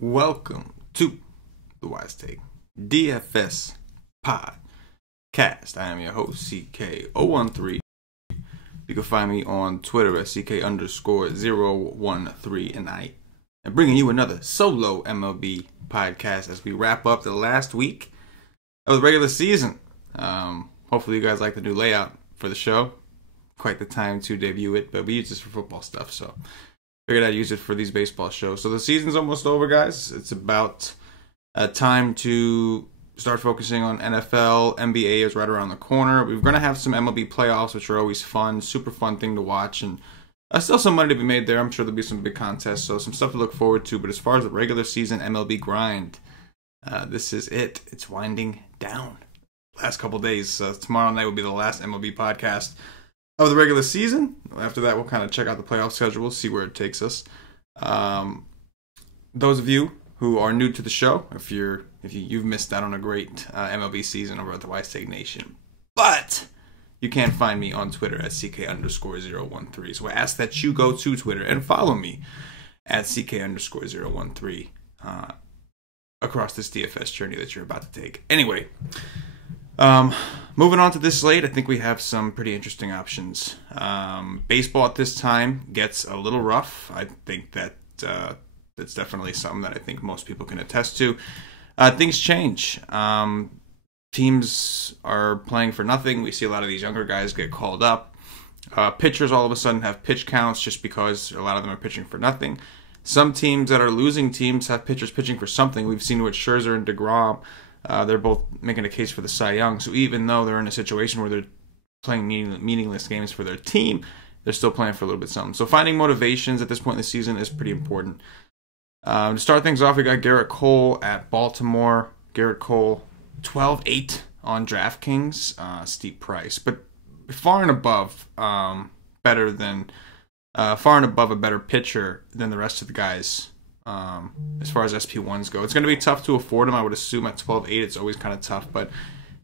Welcome to the Wise Take DFS podcast. I am your host, CK013. You can find me on Twitter at CK_013, and I am bringing you another solo MLB podcast as we wrap up the last week of the regular season. Hopefully you guys like the new layout for the show. Quite the time to debut it, but we use this for football stuff, so figured I'd use it for these baseball shows. So the season's almost over, guys. It's about time to start focusing on NFL. NBA is right around the corner. We're going to have some MLB playoffs, which are always fun. Super fun thing to watch. And still some money to be made there. I'm sure there'll be some big contests, so some stuff to look forward to. But as far as the regular season MLB grind, this is it. It's winding down. Last couple days. Tomorrow night will be the last MLB podcast of the regular season. After that, we'll kind of check out the playoff schedule, see where it takes us. Those of you who are new to the show, if you've missed out on a great MLB season over at the Wise Take Nation, but you can find me on Twitter at CK_013. So I ask that you go to Twitter and follow me at CK_013 across this DFS journey that you're about to take. Anyway, moving on to this slate, I think we have some pretty interesting options. Baseball at this time gets a little rough. I think that's definitely something that I think most people can attest to. Things change. Teams are playing for nothing. We see a lot of these younger guys get called up. Pitchers all of a sudden have pitch counts just because a lot of them are pitching for nothing. Some teams that are losing teams have pitchers pitching for something. We've seen with Scherzer and DeGrom. They're both making a case for the Cy Young. So even though they're in a situation where they're playing meaningless games for their team, they're still playing for a little bit something. So finding motivations at this point in the season is pretty important. To start things off, we got Gerrit Cole at Baltimore. Gerrit Cole, 12-8 on DraftKings. Steep price, but far and above a better pitcher than the rest of the guys. As far as SP1s go, it's going to be tough to afford him. I would assume at 12-8, it's always kind of tough, but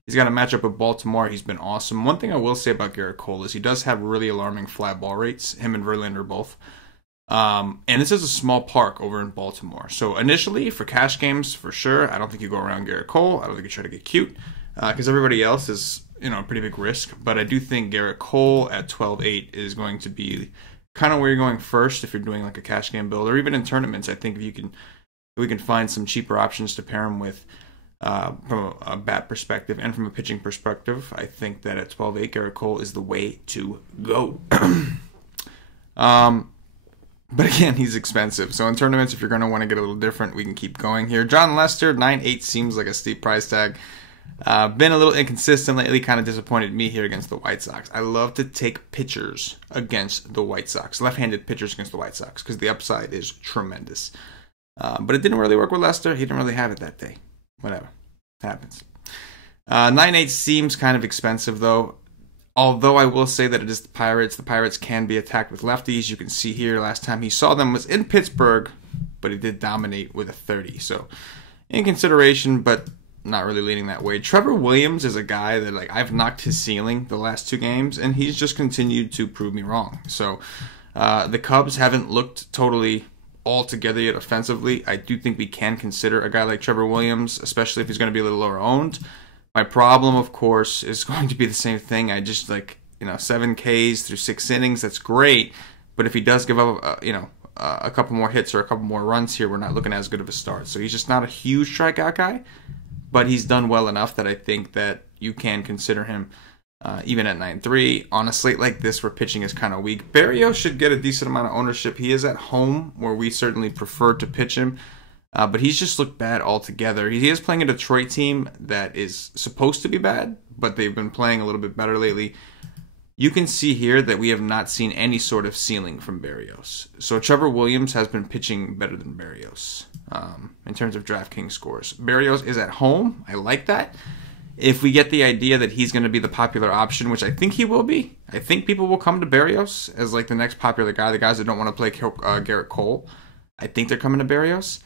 he's got a matchup with Baltimore. He's been awesome. One thing I will say about Gerrit Cole is he does have really alarming fly ball rates. Him and Verlander both. And this is a small park over in Baltimore. So initially, for cash games, for sure, I don't think you go around Gerrit Cole. I don't think you try to get cute because everybody else is, a pretty big risk. But I do think Gerrit Cole at 12-8 is going to be kind of where you're going first if you're doing like a cash game build, or even in tournaments. I think if we can find some cheaper options to pair him with from a bat perspective and from a pitching perspective, I think that at 12-8, Gerrit Cole is the way to go. But again, he's expensive. So in tournaments, if you're going to want to get a little different, we can keep going here. Jon Lester, 9-8 seems like a steep price tag. Been a little inconsistent lately, kind of disappointed me here against the White Sox. I love to take pitchers against the White Sox, left-handed pitchers against the White Sox, because the upside is tremendous. But it didn't really work with Lester. He didn't really have it that day. Whatever. It happens. 9-8 seems kind of expensive, though. Although I will say that it is the Pirates. The Pirates can be attacked with lefties. You can see here, last time he saw them was in Pittsburgh, but he did dominate with a 30. So, in consideration, but not really leaning that way. Trevor Williams is a guy that I've knocked his ceiling the last two games, and he's just continued to prove me wrong. So, the Cubs haven't looked totally all together yet offensively. I do think we can consider a guy like Trevor Williams, especially if he's going to be a little lower owned. My problem, of course, is going to be the same thing. I just 7 Ks through 6 innings. That's great, but if he does give up, a couple more hits or a couple more runs here, we're not looking at as good of a start. So he's just not a huge strikeout guy, but he's done well enough that I think that you can consider him even at 9-3 on a slate like this where pitching is kind of weak. Berrios should get a decent amount of ownership. He is at home where we certainly prefer to pitch him. But he's just looked bad altogether. He is playing a Detroit team that is supposed to be bad, but they've been playing a little bit better lately. You can see here that we have not seen any sort of ceiling from Berrios. So Trevor Williams has been pitching better than Berrios in terms of DraftKings scores. Berrios is at home. I like that. If we get the idea that he's going to be the popular option, which I think he will be, I think people will come to Berrios as the next popular guy. The guys that don't want to play Gerrit Cole, I think they're coming to Berrios.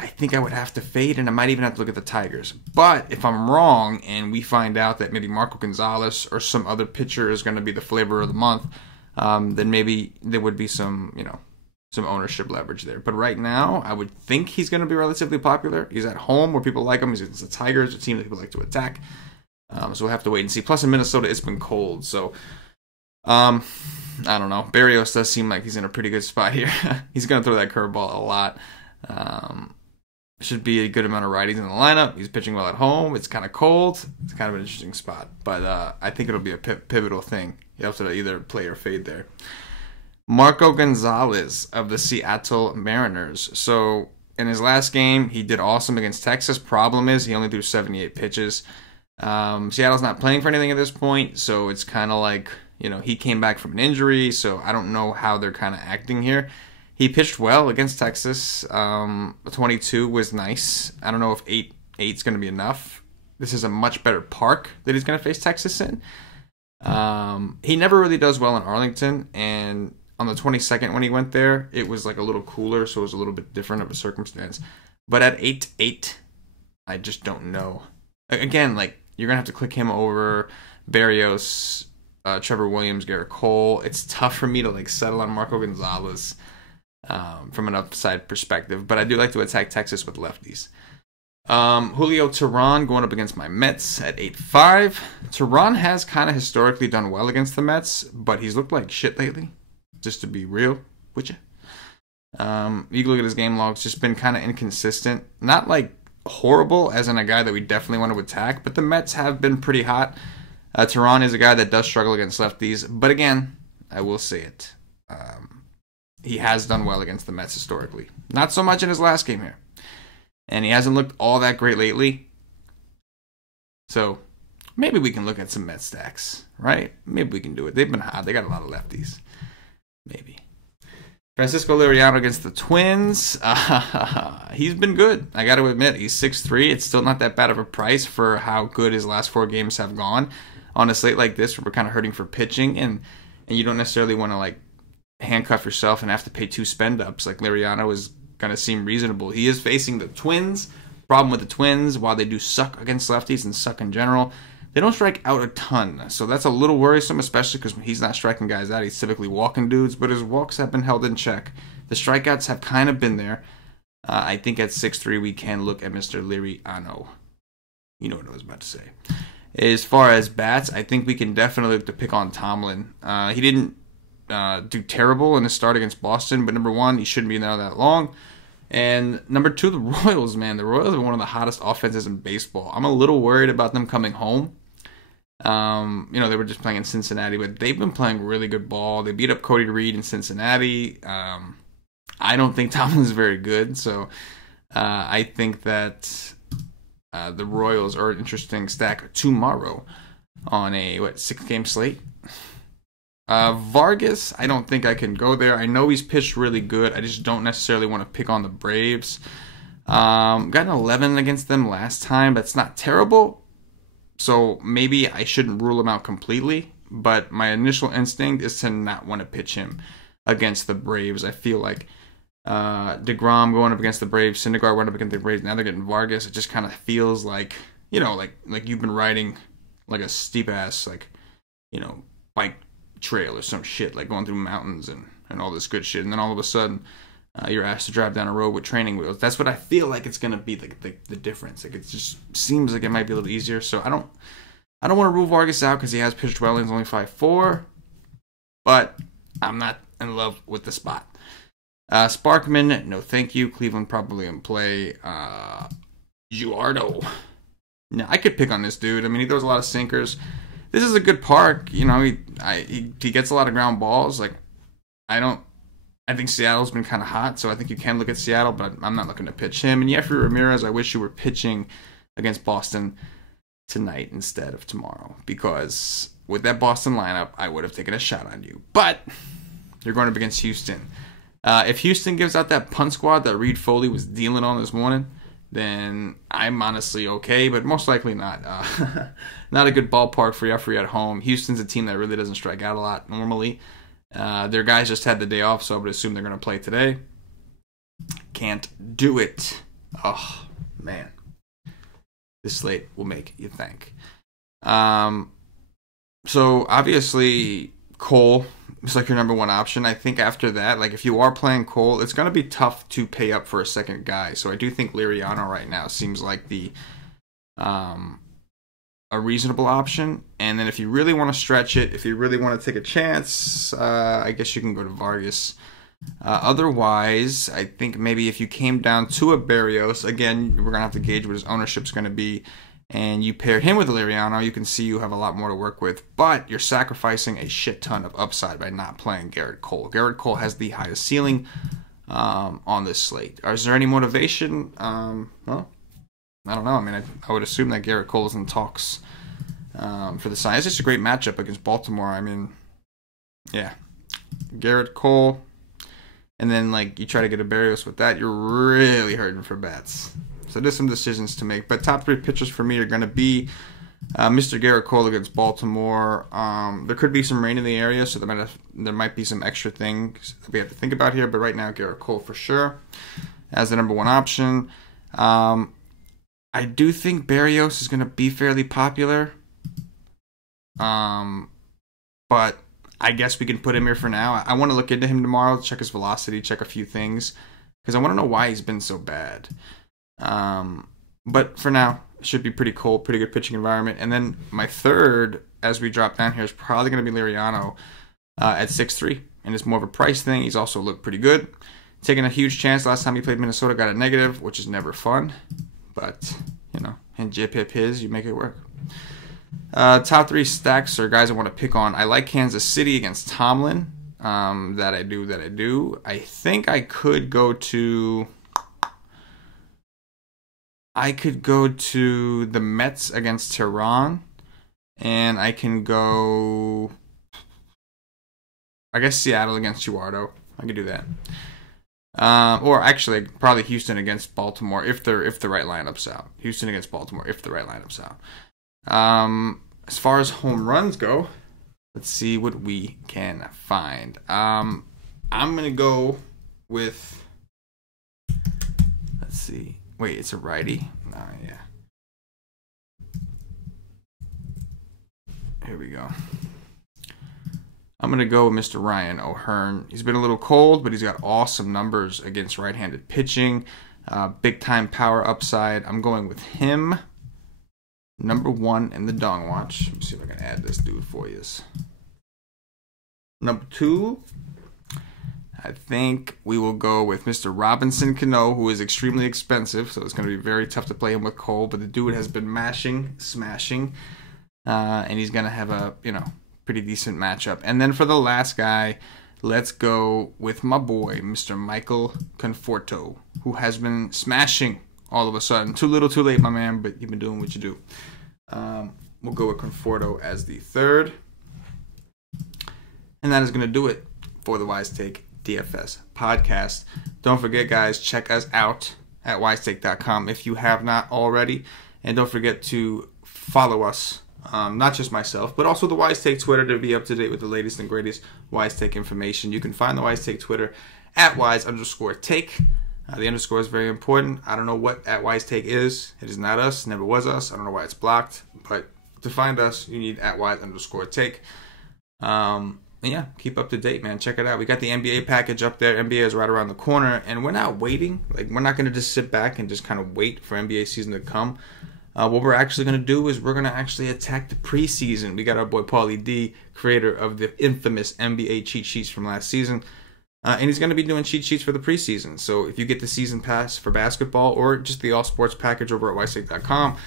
I think I would have to fade, and I might even have to look at the Tigers. But if I'm wrong and we find out that maybe Marco Gonzales or some other pitcher is going to be the flavor of the month, then maybe there would be some, some ownership leverage there. But right now, I would think he's going to be relatively popular. He's at home where people like him. He's against the Tigers, a team that people like to attack. So we'll have to wait and see. Plus, in Minnesota, it's been cold. So, I don't know. Berrios does seem like he's in a pretty good spot here. He's going to throw that curveball a lot. Should be a good amount of righties in the lineup. He's pitching well at home. It's kind of cold. It's kind of an interesting spot. But I think it'll be a pivotal thing. You have to either play or fade there. Marco Gonzales of the Seattle Mariners. So in his last game, he did awesome against Texas. Problem is he only threw 78 pitches. Seattle's not playing for anything at this point, so it's kind of like, he came back from an injury, so I don't know how they're kind of acting here. He pitched well against Texas. 22 was nice. I don't know if 8 is going to be enough. This is a much better park that he's going to face Texas in. He never really does well in Arlington, and on the 22nd when he went there, it was like a little cooler, so it was a little bit different of a circumstance. But at 8-8, I just don't know. Again, you're going to have to click him over Berrios, Trevor Williams, Gerrit Cole. It's tough for me to settle on Marco Gonzales from an upside perspective, but I do like to attack Texas with lefties. Julio Teheran going up against my Mets at 8-5. Teheran has kind of historically done well against the Mets, but he's looked like shit lately, just to be real with you. You can look at his game logs, just been kind of inconsistent. Not horrible, as in a guy that we definitely want to attack, but the Mets have been pretty hot. Teheran is a guy that does struggle against lefties, but again, I will say it. He has done well against the Mets historically. Not so much in his last game here. And he hasn't looked all that great lately. So maybe we can look at some Mets stacks, right? Maybe we can do it. They've been hot. They got a lot of lefties. Maybe. Francisco Liriano against the Twins. He's been good. I got to admit, he's 6'3". It's still not that bad of a price for how good his last 4 games have gone. On a slate like this, where we're kind of hurting for pitching, and you don't necessarily want to handcuff yourself and have to pay 2 spend-ups. Liriano is going to seem reasonable. He is facing the Twins. Problem with the Twins, while they do suck against lefties and suck in general, they don't strike out a ton. So that's a little worrisome, especially because when he's not striking guys out, he's typically walking dudes, but his walks have been held in check. The strikeouts have kind of been there. I think at 6'3", we can look at Mr. Liriano. You know what I was about to say. As far as bats, I think we can definitely look to pick on Tomlin. He didn't do terrible in his start against Boston, but number 1, he shouldn't be there that long. And number 2, the Royals, man. The Royals are one of the hottest offenses in baseball. I'm a little worried about them coming home. They were just playing in Cincinnati, but they've been playing really good ball. They beat up Cody Reed in Cincinnati. I don't think Tomlin's very good, so I think that the Royals are an interesting stack tomorrow on a 6-game slate. Vargas, I don't think I can go there. I know he's pitched really good. I just don't necessarily want to pick on the Braves. Got an 11 against them last time. That's not terrible. So maybe I shouldn't rule him out completely. But my initial instinct is to not want to pitch him against the Braves. I feel like DeGrom going up against the Braves, Syndergaard went up against the Braves. Now they're getting Vargas. It just kind of feels like, like you've been riding a steep ass, bike trail or some shit, going through mountains and all this good shit, and then all of a sudden you're asked to drive down a road with training wheels. That's what I feel like it's gonna be the difference. It just seems like it might be a little easier. So I don't want to rule Vargas out because he has pitched well and he's only 5'4", but I'm not in love with the spot. Sparkman, no thank you. Cleveland probably in play. Giardo, no, I could pick on this dude. I mean, he throws a lot of sinkers. This is a good park, he gets a lot of ground balls. I think Seattle's been kind of hot, so I think you can look at Seattle, but I'm not looking to pitch him. And Jeffrey Ramirez, I wish you were pitching against Boston tonight instead of tomorrow, because with that Boston lineup, I would have taken a shot on you. But you're going up against Houston. If Houston gives out that punt squad that Reed Foley was dealing on this morning, then I'm honestly okay, but most likely not. Not a good ballpark for Jeffrey at home. Houston's a team that really doesn't strike out a lot normally. Their guys just had the day off, so I would assume they're going to play today. Can't do it. Oh, man. This slate will make you think. So, obviously, Cole is like your number one option. I think after that, like if you are playing Cole, it's going to be tough to pay up for a second guy. So I do think Liriano right now seems like the a reasonable option. And then if you really want to stretch it, if you really want to take a chance, I guess you can go to Vargas. Otherwise, I think maybe if you came down to a Berrios, again, we're going to have to gauge what his ownership's going to be, and you paired him with Liriano, you can see you have a lot more to work with, but you're sacrificing a shit ton of upside by not playing Gerrit Cole. Gerrit Cole has the highest ceiling on this slate. Is there any motivation? Well, I don't know. I mean, I would assume that Gerrit Cole is in talks for the sign. It's just a great matchup against Baltimore. I mean, yeah. Gerrit Cole, and then like you try to get a Berrios with that, you're really hurting for bats. So there's some decisions to make. But top three pitchers for me are going to be Mr. Gerrit Cole against Baltimore. There could be some rain in the area, so there might be some extra things that we have to think about here. But right now, Gerrit Cole for sure as the number one option. I do think Berrios is going to be fairly popular. But I guess we can put him here for now. I want to look into him tomorrow, check his velocity, check a few things, because I want to know why he's been so bad. But for now, it should be pretty cool, pretty good pitching environment. And then my third, as we drop down here, is probably going to be Liriano at 6'3", and it's more of a price thing. He's also looked pretty good. Taking a huge chance. Last time he played Minnesota, got a negative, which is never fun. But, you know, and Jip Hip his, you make it work. Top three stacks are guys I want to pick on. I like Kansas City against Tomlin. That I do. I think I could go to... the Mets against Tehran, and I can go, I guess, Seattle against Eduardo. I could do that. Or actually, probably Houston against Baltimore if the right lineup's out. Houston against Baltimore if the right lineup's out. As far as home runs go, let's see what we can find. I'm gonna go with. Let's see. Wait, it's a righty? Yeah. Here we go. I'm going to go with Mr. Ryan O'Hearn. He's been a little cold, but he's got awesome numbers against right-handed pitching. Big-time power upside. I'm going with him. Number one in the Dong Watch. Let me see if I can add this dude for you. Number two, I think we will go with Mr. Robinson Cano, who is extremely expensive, so it's going to be very tough to play him with Cole, but the dude has been smashing, and he's going to have a, pretty decent matchup. And then for the last guy, let's go with my boy, Mr. Michael Conforto, who has been smashing all of a sudden. Too little, too late, my man, but you've been doing what you do. We'll go with Conforto as the third. And that is going to do it for the Wise Take DFS podcast. Don't forget, guys, check us out at wisetake.com if you have not already. And don't forget to follow us, not just myself, but also the Wise Take Twitter to be up to date with the latest and greatest Wise Take information. You can find the Wise Take Twitter at @wise_take. The underscore is very important. I don't know what @WiseTake is. It is not us. Never was us. I don't know why it's blocked. But to find us, you need @wise_take. Yeah, keep up to date, man. Check it out. We got the NBA package up there. NBA is right around the corner, and we're not waiting. Like, we're not going to just sit back and just kind of wait for NBA season to come. What we're actually going to do is we're going to actually attack the preseason. We got our boy Paulie D, creator of the infamous NBA cheat sheets from last season, and he's going to be doing cheat sheets for the preseason. So if you get the season pass for basketball or just the all sports package over at wisetake.com,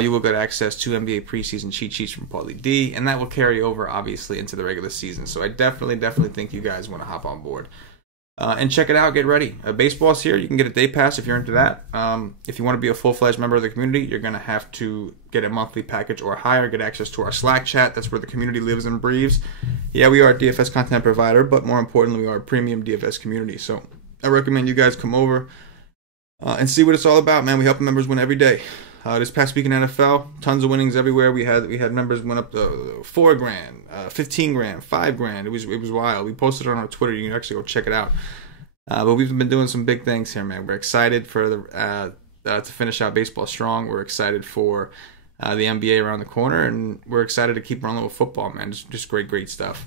you will get access to NBA preseason cheat sheets from Paulie D, and that will carry over, obviously, into the regular season. So I definitely think you guys want to hop on board. And check it out. Get ready. Baseball's here. You can get a day pass if you're into that. If you want to be a full-fledged member of the community, you're going to have to get a monthly package or higher, get access to our Slack chat. That's where the community lives and breathes. Yeah, we are a DFS content provider, but more importantly, we are a premium DFS community. So I recommend you guys come over and see what it's all about, man. We help members win every day. This past week in NFL, tons of winnings everywhere. We had members win up to $4,000, $15,000, $5,000. It was wild. We posted it on our Twitter. You can actually go check it out. But we've been doing some big things here, man. We're excited for to finish out baseball strong. We're excited for the NBA around the corner, and we're excited to keep running with football, man. Just great stuff.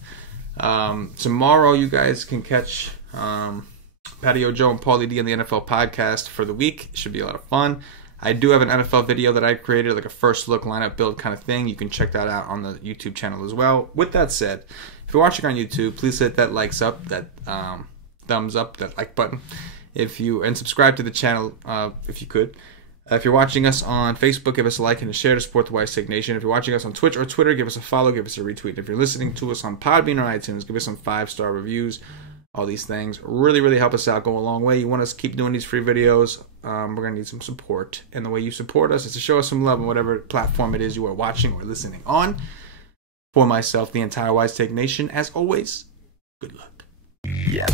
Tomorrow, you guys can catch Patio Joe and Paulie D on the NFL podcast for the week. It should be a lot of fun. I do have an NFL video that I created, like a first look lineup build kind of thing. You can check that out on the YouTube channel as well. With that said, if you're watching on YouTube, please hit that thumbs up, that like button, and subscribe to the channel if you could. If you're watching us on Facebook, give us a like and a share to support the Wise Take Nation. If you're watching us on Twitch or Twitter, give us a follow, give us a retweet. If you're listening to us on Podbean or iTunes, give us some 5-star reviews. All these things really help us out, go a long way. You want us to keep doing these free videos, we're going to need some support. And the way you support us is to show us some love on whatever platform it is you are watching or listening on. For myself, the entire Wise Take Nation, as always, good luck. Yeah.